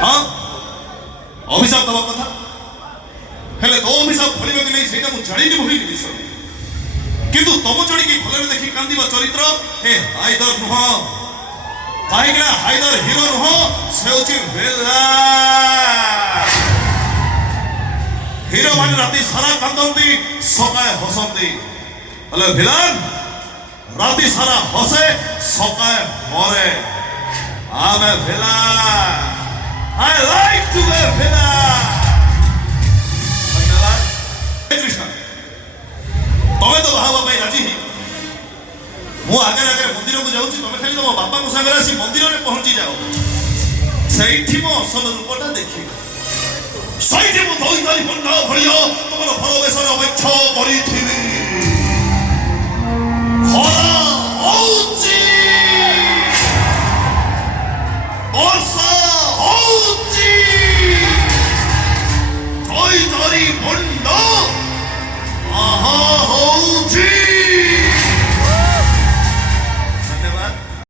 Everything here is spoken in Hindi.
हाँ अभिशाप दवा कथा हेले तो अभिशाप फलिबा कि नहीं सेटा मु जानिनी भई जिनिस किंतु तम जोड़ी की भलरे देखि कांदिबा चरित्र ए हायदर नुह काहेकि हायदर हिरो नुह से होची भेला हिरो मान राती सारा कांदंती सकाए हसंती हेले विलन राती सारा हसे सकाए मरे आमे villain I like to be villain धन्यवाद कृष्ण तमें तो बाहा बाबा राजी ही मु आगे आगे मंदिर को जाऊँ तुम खाली तुम बापा को सागर आसी मंदिर में पहुंची जाओ सही मो असल रूपटा देखी सही मु दई दई बंदा भरियो तुम भल बेसर अपेक्षा करी